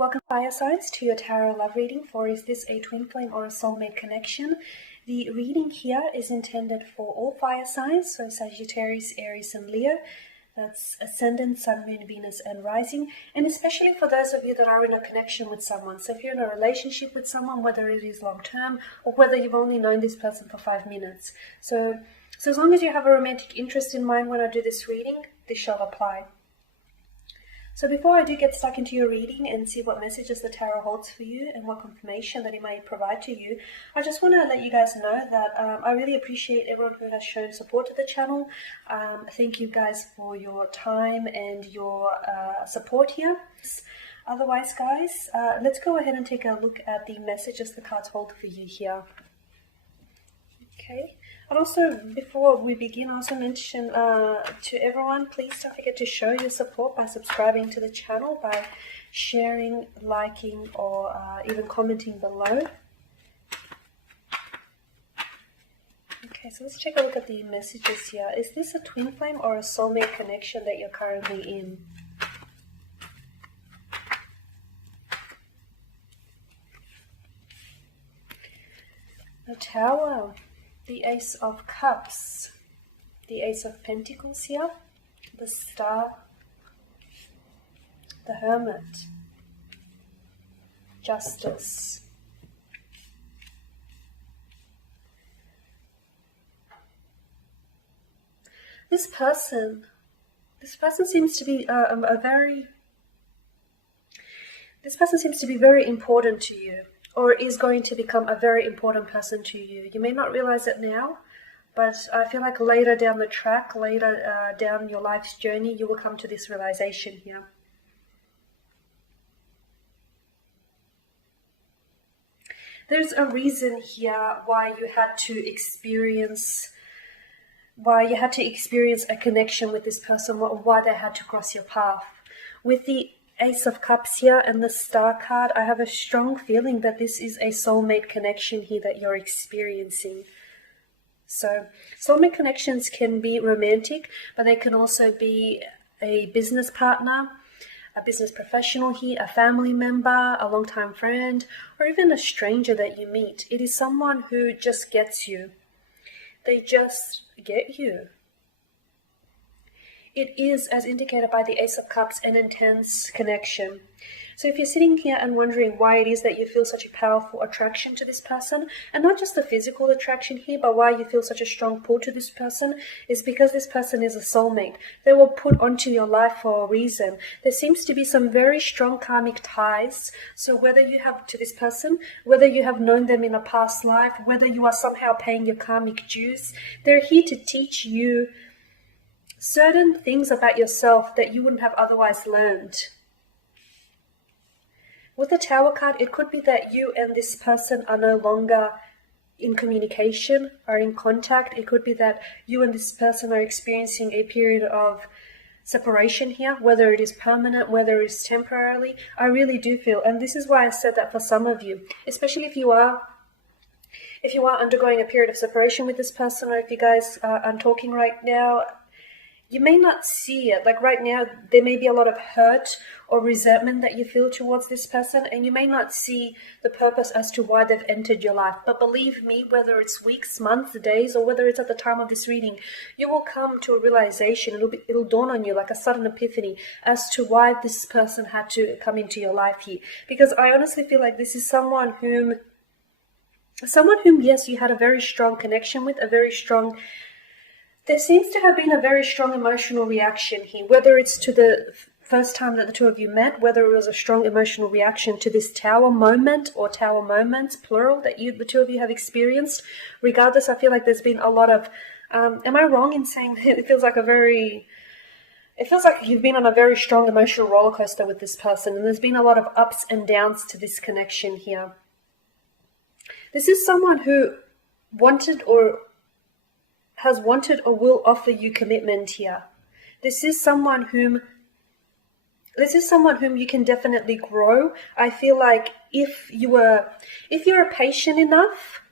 Welcome, fire signs, to your tarot love reading for Is This a Twin Flame or a Soulmate Connection? The reading here is intended for all fire signs, so Sagittarius, Aries, and Leo. That's Ascendant, Sun, Moon, Venus, and Rising. And especially for those of you that are in a connection with someone. So if you're in a relationship with someone, whether it is long-term or whether you've only known this person for 5 minutes. So as long as you have a romantic interest in mind when I do this reading, this shall apply. So before I do get stuck into your reading and see what messages the tarot holds for you and what confirmation that it may provide to you, I just want to let you guys know that I really appreciate everyone who has shown support to the channel. Thank you guys for your time and your support here. Otherwise, guys, let's go ahead and take a look at the messages the cards hold for you here. Okay. And also, before we begin, I also mention to everyone, please don't forget to show your support by subscribing to the channel, by sharing, liking, or even commenting below. Okay, so let's take a look at the messages here. Is this a twin flame or a soulmate connection that you're currently in? The Tower. The Ace of Cups, the Ace of Pentacles here, the Star, the Hermit, Justice. This person seems to be very important to you, or is going to become a very important person to you. You may not realize it now, but I feel like later down the track, down your life's journey, you will come to this realization here. There's a reason here why you had to experience a connection with this person, why they had to cross your path. With the Ace of Cups here and the Star card, I have a strong feeling that this is a soulmate connection here that you're experiencing. So soulmate connections can be romantic, but they can also be a business partner, a business professional here, a family member, a longtime friend, or even a stranger that you meet. It is someone who just gets you. They just get you. It is, as indicated by the Ace of Cups, an intense connection. So if you're sitting here and wondering why it is that you feel such a powerful attraction to this person, and not just the physical attraction here, but why you feel such a strong pull to this person, is because this person is a soulmate. They were put onto your life for a reason. There seems to be some very strong karmic ties. So whether you have to this person, whether you have known them in a past life, whether you are somehow paying your karmic dues, they're here to teach you certain things about yourself that you wouldn't have otherwise learned. With the Tower card, it could be that you and this person are no longer in communication or in contact. It could be that you and this person are experiencing a period of separation here, whether it is permanent, whether it is temporarily. I really do feel, and this is why I said that for some of you, especially if you are undergoing a period of separation with this person, or if you guys are talking right now, you may not see it. Like right now, there may be a lot of hurt or resentment that you feel towards this person, and you may not see the purpose as to why they've entered your life. But believe me, whether it's weeks, months, days, or whether it's at the time of this reading, you will come to a realization. It'll dawn on you like a sudden epiphany as to why this person had to come into your life here. Because I honestly feel like this is someone whom, yes, you had a very strong connection with, there seems to have been a very strong emotional reaction here, whether it's to the first time that the two of you met, whether it was a strong emotional reaction to this Tower moment or Tower moments, plural, that the two of you have experienced. Regardless, I feel like there's been a lot of, am I wrong in saying it feels like you've been on a very strong emotional roller coaster with this person, and there's been a lot of ups and downs to this connection here. This is someone who has wanted or will offer you commitment here. This is someone whom you can definitely grow. I feel like if you're patient enough,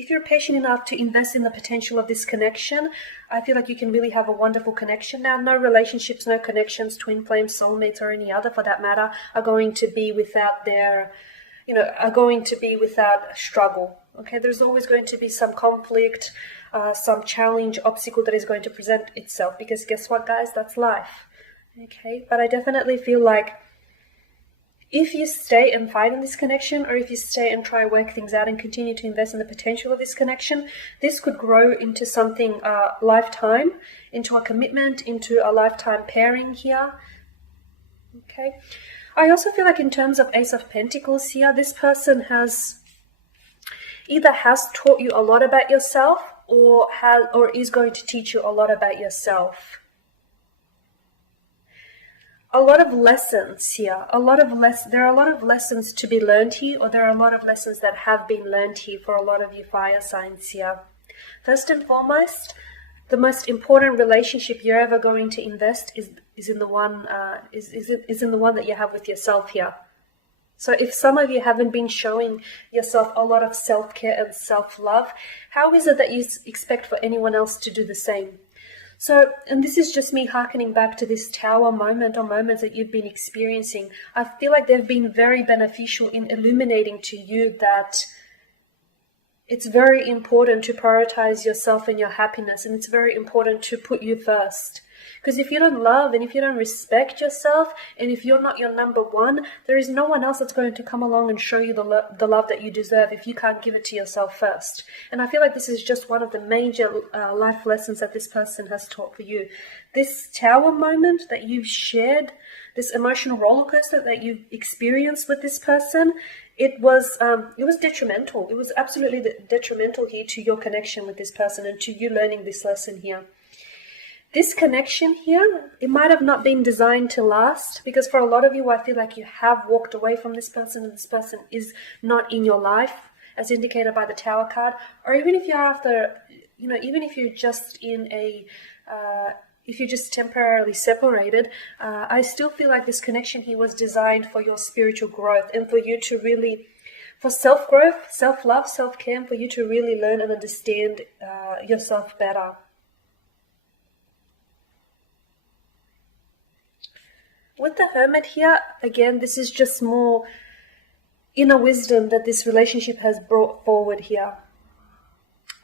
if you're patient enough to invest in the potential of this connection, I feel like you can really have a wonderful connection. Now, no relationships, no connections, twin flames, soulmates, or any other for that matter, are going to be without struggle. Okay, there's always going to be some conflict, some challenge, obstacle that is going to present itself, because guess what, guys? That's life. Okay, but I definitely feel like if you stay and fight in this connection, or if you stay and try work things out and continue to invest in the potential of this connection, this could grow into something lifetime, into a commitment, into a lifetime pairing here. Okay. I also feel like in terms of Ace of Pentacles here, this person either has taught you a lot about yourself, or is going to teach you a lot about yourself. A lot of lessons here, there are a lot of lessons to be learned here, or there are a lot of lessons that have been learned here for a lot of you fire signs here. First and foremost, the most important relationship you're ever going to invest is in the one that you have with yourself here. So if some of you haven't been showing yourself a lot of self-care and self-love, how is it that you expect for anyone else to do the same? So, and this is just me hearkening back to this Tower moment, or moments that you've been experiencing. I feel like they've been very beneficial in illuminating to you that it's very important to prioritize yourself and your happiness, and it's very important to put you first. Because if you don't love and if you don't respect yourself, and if you're not your number one, there is no one else that's going to come along and show you the love that you deserve if you can't give it to yourself first. And I feel like this is just one of the major life lessons that this person has taught for you. This Tower moment that you've shared, this emotional roller coaster that you've experienced with this person, it was detrimental. It was absolutely detrimental here to your connection with this person and to you learning this lesson here. This connection here, it might have not been designed to last, because for a lot of you, I feel like you have walked away from this person and this person is not in your life, as indicated by the Tower card. Or even if you're even if you're just if you're just temporarily separated, I still feel like this connection here was designed for your spiritual growth and for you to really, for self-growth, self-love, self-care, and for you to really learn and understand yourself better. With the Hermit here, again, this is just more inner wisdom that this relationship has brought forward here.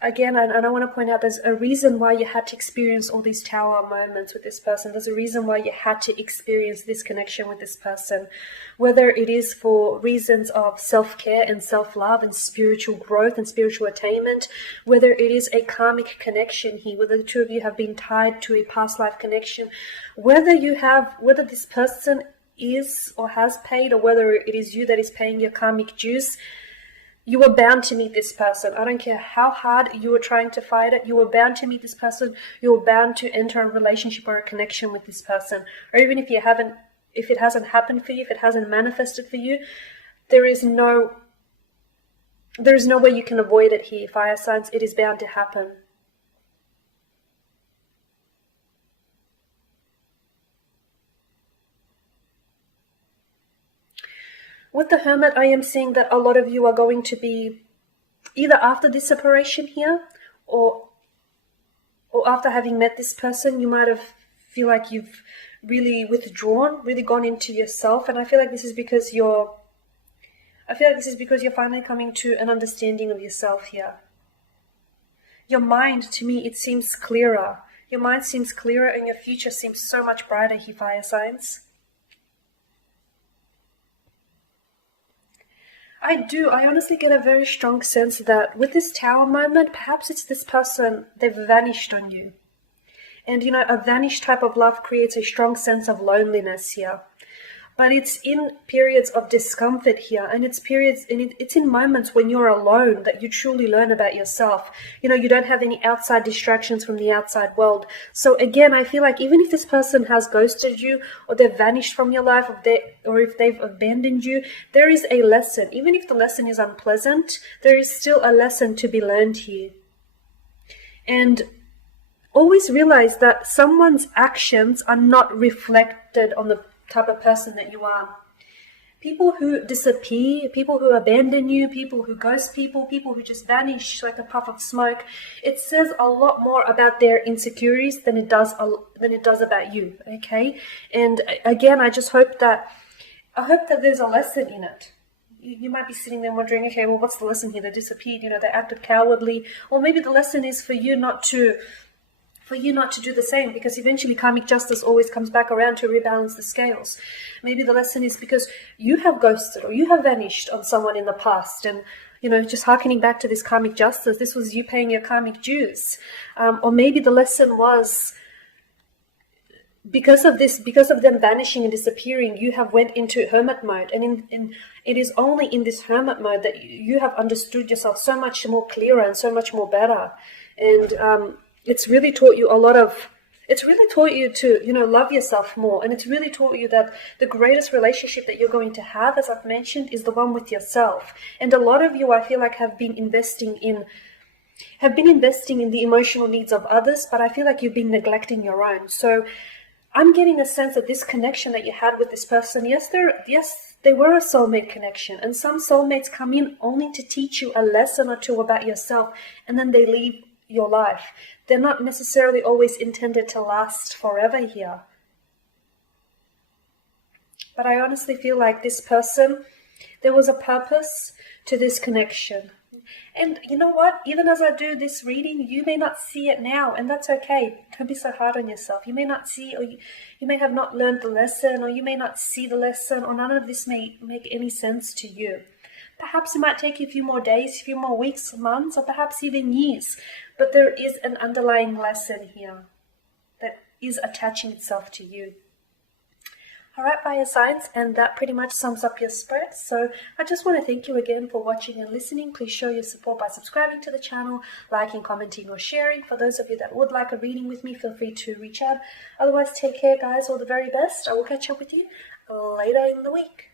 Again, and I want to point out, there's a reason why you had to experience all these Tower moments with this person. There's a reason why you had to experience this connection with this person. Whether it is for reasons of self-care and self-love and spiritual growth and spiritual attainment, whether it is a karmic connection here, whether the two of you have been tied to a past life connection, whether this person is or has paid, or whether it is you that is paying your karmic dues, you were bound to meet this person. I don't care how hard you were trying to fight it. You were bound to meet this person. You were bound to enter a relationship or a connection with this person. Or even if it hasn't happened for you, if it hasn't manifested for you, there is no way you can avoid it here, fire signs. It is bound to happen. With the Hermit, I am seeing that a lot of you are going to be either after this separation here, or after having met this person, you might have feel like you've really withdrawn, really gone into yourself. And I feel like this is because you're finally coming to an understanding of yourself here. Your mind, to me, it seems clearer. Your mind seems clearer, and your future seems so much brighter here, fire signs. I honestly get a very strong sense that with this Tower moment, perhaps it's this person, they've vanished on you. And a vanished type of love creates a strong sense of loneliness here. But it's in periods of discomfort here, and it's in moments when you're alone that you truly learn about yourself. You don't have any outside distractions from the outside world. So again, I feel like even if this person has ghosted you, or they've vanished from your life, or if they've abandoned you, there is a lesson. Even if the lesson is unpleasant, there is still a lesson to be learned here. And always realize that someone's actions are not reflected on the type of person that you are. People who disappear, people who abandon you, people who ghost people, people who just vanish like a puff of smoke, it says a lot more about their insecurities than it does about you, okay? And again, I hope that there's a lesson in it. You might be sitting there wondering, okay, well, what's the lesson here? They disappeared, they acted cowardly. Or maybe the lesson is for you not to do the same, because eventually karmic justice always comes back around to rebalance the scales. Maybe the lesson is because you have ghosted or you have vanished on someone in the past, and just hearkening back to this karmic justice, this was you paying your karmic dues. Or maybe the lesson was because of them vanishing and disappearing, you have went into hermit mode, and it is only in this hermit mode that you have understood yourself so much more clearer and so much more better. And it's really taught you to, love yourself more. And it's really taught you that the greatest relationship that you're going to have, as I've mentioned, is the one with yourself. And a lot of you, I feel like, have been investing in the emotional needs of others, but I feel like you've been neglecting your own. So I'm getting a sense that this connection that you had with this person, yes, they were a soulmate connection. And some soulmates come in only to teach you a lesson or two about yourself, and then they leave your life. They're not necessarily always intended to last forever here. But I honestly feel like this person, there was a purpose to this connection. And you know what? Even as I do this reading, you may not see it now, and that's okay. Don't be so hard on yourself. You may not see, or you may have not learned the lesson, or you may not see the lesson, or none of this may make any sense to you. Perhaps it might take you a few more days, a few more weeks, months, or perhaps even years. But there is an underlying lesson here that is attaching itself to you. Alright, fire signs, and that pretty much sums up your spread. So I just want to thank you again for watching and listening. Please show your support by subscribing to the channel, liking, commenting, or sharing. For those of you that would like a reading with me, feel free to reach out. Otherwise, take care, guys. All the very best. I will catch up with you later in the week.